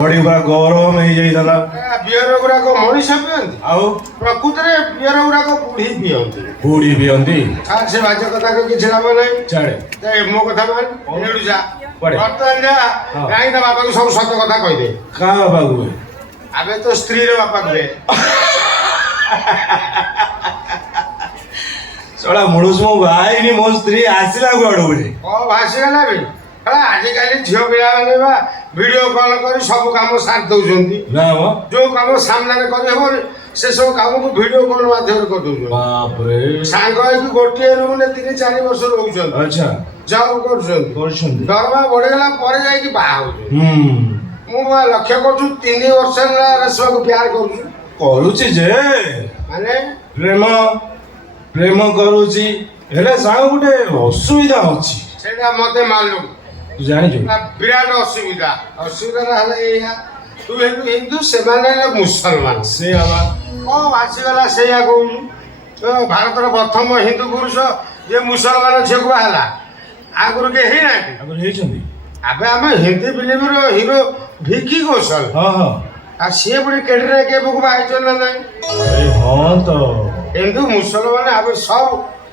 बड़ी पूरा गरम हो जाइला बियर गुड़ाक मनीष पियंती आउ प्रकृत में बियर गुड़ाक बुढ़ी पियंती बूढ़ी पियंती छाड़ से बाज कथा को किछ लाभ नहीं छाड़े मो कथा मान एडू जा पड़े। बर्तमान जा काई ता बापा को सब सत्य कथा कहि दे का बाबा को आबे तो स्त्री रे बापा को चला मुळुस मो भाई नि मो स्त्री आसिला गोडो बोले ओ भासी गला बे आज काली झियो पिला माने बा वीडियो कॉल करी सब काम साथ दउजंती ना वो जो काम सामने रे करि हो से सब काम को वीडियो कॉल माध्यम कर दउ बाप रे सांग है कि गोटे रूम ने 3-4 वर्ष रहउछन अच्छा जॉब करछन करछन दरमा बढ़ गला पर जाय कि बाहा हो मु लक्ष्य करछु 3 वर्ष रसवा को प्यार करछु करूची जे माने प्रेम प्रेम करूची हेले सांग गुटे असुविधा अछि सेटा मते मालूम तू जानि जो विराट असुविधा असुविधा रहला एया तू हिंदू से माने मुसलमान से आवा ओ भासी गला सेया कहू तो भारतर प्रथम हिंदू पुरुष ये मुसलमान झियो को हला आगुर के ही ना अगर हे छंदी आबे हम हिंदी फिल्म रो हीरो विकी कौशल हां हां आ से बड़ी केडरे के बुक भाई चल ना अरे हां तो हिंदू मुसलमान आबे सब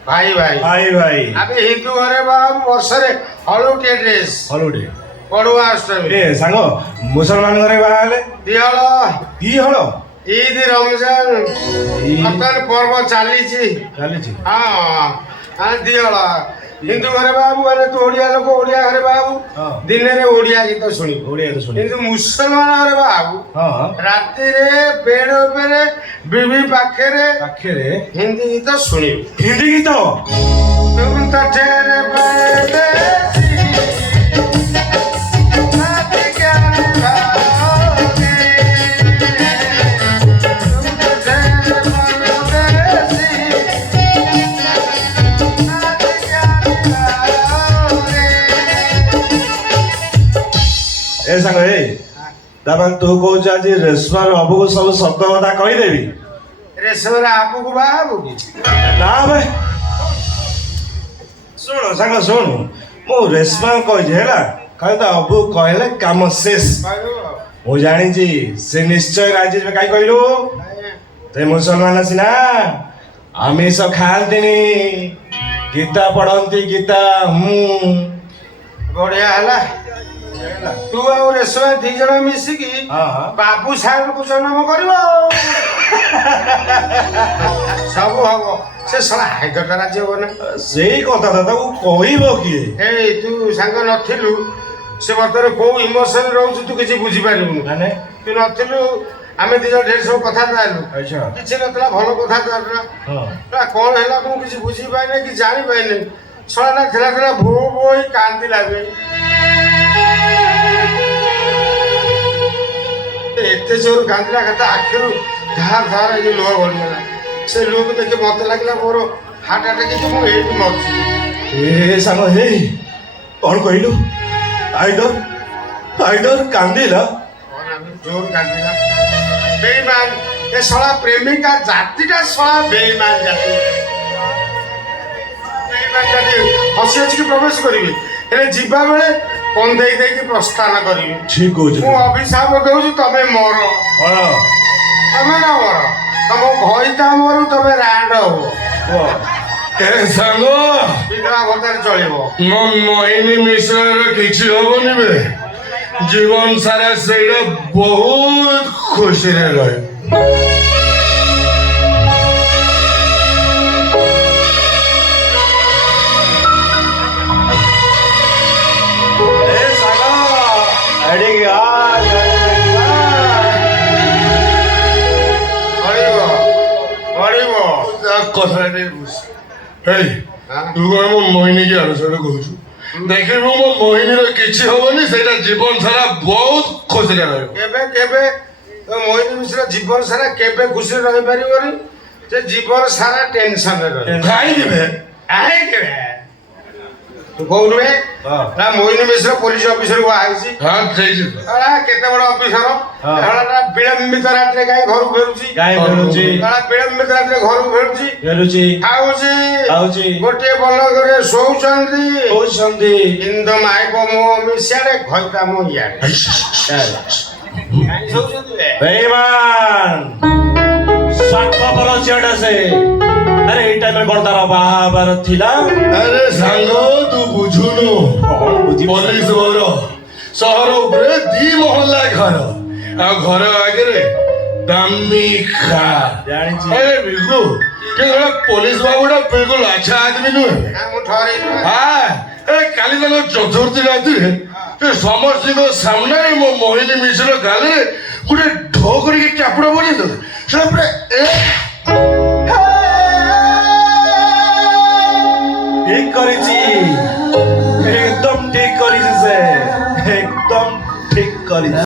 भाई भाई भाई भाई आबे हिंदू घरे बाबू वर्ष रे हलुटे ड्रेस हलुडे पड़ुआ अष्टमी ए सांगो मुसलमान घरे बाहाले दिहल दी हलो ईद रमजान अतन पर्व चालीची चालीची हाँ हाँ दिहल हिंदू घरे बाबू वाले तो ओडिया लोक ओडिया घरे बाबू हाँ। दिन रे ओडिया गीत शुणी ओडिया तो सुनी किंतु मुसलमान घरे बाबू हां राति रे बेड उपरे बीबी पाखरे पाखेरे हिंदी गीत शुणी हिंदी गीत तुम तो ठहरे परदेसी रात क्या निभाओगे तुम तो ठहरे परदेसी रात क्या निभाओगे ए सांग ए दाबा तू कहू आज रेशमार अबू को सब सत कथा कही देबी रेशमरा आपू को बाबू की ना भाई सुन सांग सुन मो रेशमा कही हेला खाली तो अबू कहले काम शेष ମୁଁ ଜାଣିଛି ସେ ନିଶ୍ଚୟ ରାଜି ହେବେ କାହିଁ କହିଲୁ ସେ ମୁସଲମାନ ସିନା ଆମିଷ ଖାଆନ୍ତିନି ଗୀତା ପଢନ୍ତି ଗୀତା ବଢିଆ ହେଲା ତୁ ଆଉ ରେଶମା ଦି ଜଣ ମିଶିକି ବାବୁ ସାହେବକୁ ଜନ୍ମ କରିବ ସବୁ ହବ ସେ ଶଳା ହାଇଦରଟା ରାଜି ହବ ନା ସେଇ କଥା ତ ତାକୁ କହିବ କିଏ ଏଇ ତୁ ସାଙ୍ଗ ନଥିଲୁ ସେ ବର୍ତ୍ତମାନ କୋଉ ଇମୋସନ ରହୁଛୁ ତୁ କିଛି ବୁଝିପାରିବୁନି ମାନେ ତୁ ନଥିଲୁ ଆମେ ଦି ଜଣ ଢେର ସବୁ କଥାବାର୍ତ୍ତା ହେଲୁ ଆଚ୍ଛା କିଛି ନଥିଲା ଭଲ କଥାବାର୍ତ୍ତା ହଁ କଣ ହେଲା ମୁଁ କିଛି ବୁଝିପାରିନି କି ଜାଣିପାରିନି ଶଳାଟା ଥିଲା ଥିଲା ଭୋ ଭୋ ହେଇ କାନ୍ଦିଲା ବେ ଏତେ ଜୋର କାନ୍ଦିଲା କଥା ଆଖିରୁ ଧାର ଧାର ଏଇ ଲୁହ ଗଡ଼ିଗଲା ସେ ଲୁହକୁ ଦେଖି ମତେ ଲାଗିଲା ମୋର ହାର୍ଟ ଆଟାକ୍ ହେଇଛି ମୁଁ ଏଇଠି ମରୁଛି ଏ ସାଙ୍ଗ ହେଇ କଣ କହିଲୁ ଆଇଦର କାନ୍ଦିଲା ଜୋର କାନ୍ଦିଲା ବେଇମାନ ଏ ଶଳା ପ୍ରେମିକା ଜାତିଟା ଶଳା ବେଇମାନ ଜାତି ବେଇମାନ ଜାତି ହସି ହସିକି ପ୍ରବେଶ କରିବି ହେଲେ ଯିବା ବେଳେ କନ୍ଦେଇ ଦେଇକି ପ୍ରସ୍ଥାନ କରିବି ଠିକ କହୁଛୁ ମୁଁ ଅଭିଶାପ ଦଉଛି ତମେ ମର ତମେ ନା ମର ତମ ଘଇତା ମରୁ ତମେ ରାଣ୍ଡ ହବ ଏ ସାଙ୍ଗ ବିଧବା ଭତ୍ତାରେ ଚଳିବ ମୋ ମୋହିନୀ ମିଶ୍ରର କିଛି ହବନି ବେ ଜୀବନ ସାରା ସେଇଟା ବହୁତ ଖୁସିରେ ରହେ ଏ ସାଙ୍ଗ ଏଠିକି ଆ ଚଳିବ ଚଳିବ କଥା ହେଇ ହେଇ ତୁ କଣ ମୋ ମୋହିନୀ କି ଆଲୋଚନା କହୁଛୁ ଦେଖିବୁ ମୋ ମୋହିନୀର କିଛି ହବନି ସେଇଟା ଜୀବନ ସାରା ବହୁତ ଖୁସିରେ ରହିବ କେବେ କେବେ ମୋହିନୀ ମିଶ୍ର ଜୀବନ ସାରା କେବେ ଖୁସିରେ ରହିପାରିବନି ସେ ଜୀବନ ସାରା ଟେନସନରେ ରହିବ ଖାଇଯିବେ କାହିଁକି ତୁ କହୁନୁ ନା ମୋହିନୀ ମିଶ୍ର ପୋଲିସ ଅଫିସର ବାହା ହେଇଛି କେତେ ବଡ ଅଫିସର ବିଳମ୍ବିତ ରାତିରେ କାହିଁ ଘରକୁ ଫେରୁଛି ବିଳମ୍ବିତ ରାତିରେ ଘରକୁ ଫେରୁଛି ଖାଉଛି ଗୋଟିଏ ଭଲ ଘରେ ଶୋଉଛନ୍ତି ଇନ୍ଦ ମାଇବ ମୋ ମିଶିଆଡେ ଘଇତା ମୋ ଇଆଡେ କାଇଁ ଶୋଉଛନ୍ତି ବେ? ବେଇମାନ ସ୍ୱାର୍ଥପର ଝିଅଟା ସେ ଆରେ ଏଇ ଟାଇମରେ କଣ ତାର ବାହାବାର ଥିଲା ଆରେ ସାଙ୍ଗ ତୁ ବୁଝୁନୁ କଣ ବୁଝିବି ପୋଲିସ ଘର ସହର ଉପରେ 2 ମହଲା ଘର ଆଉ ଘର ଆଗରେ ଦାମୀ କାର ଜାଣିଛି ଆରେ ବିଲକୁଲ କିନ୍ତୁ ପୋଲିସ ବାବୁଟା ବିଲକୁଲ ଆଚ୍ଛା ଆଦମୀ ନୁହେଁ ନା ମୁଁ ଠହରେଇ କାଲି ତାଙ୍କ ଚତୁର୍ଥୀ ରାତିରେ ସେ ସମସ୍ତଙ୍କ ସାମ୍ନାରେ ମୋ ମୋହିନୀ ମିଶ୍ର ଗାଲିରେ ଗୋଟେ ଢୋ କରିକି ଚାପୁଡ଼ା ବଜେଇଦେଲେ ସେପରେ ଠିକ କରିଛି ଏକଦମ ଠିକ କରିଛି ସେ ଏକଦମ ଠିକ କରିଛି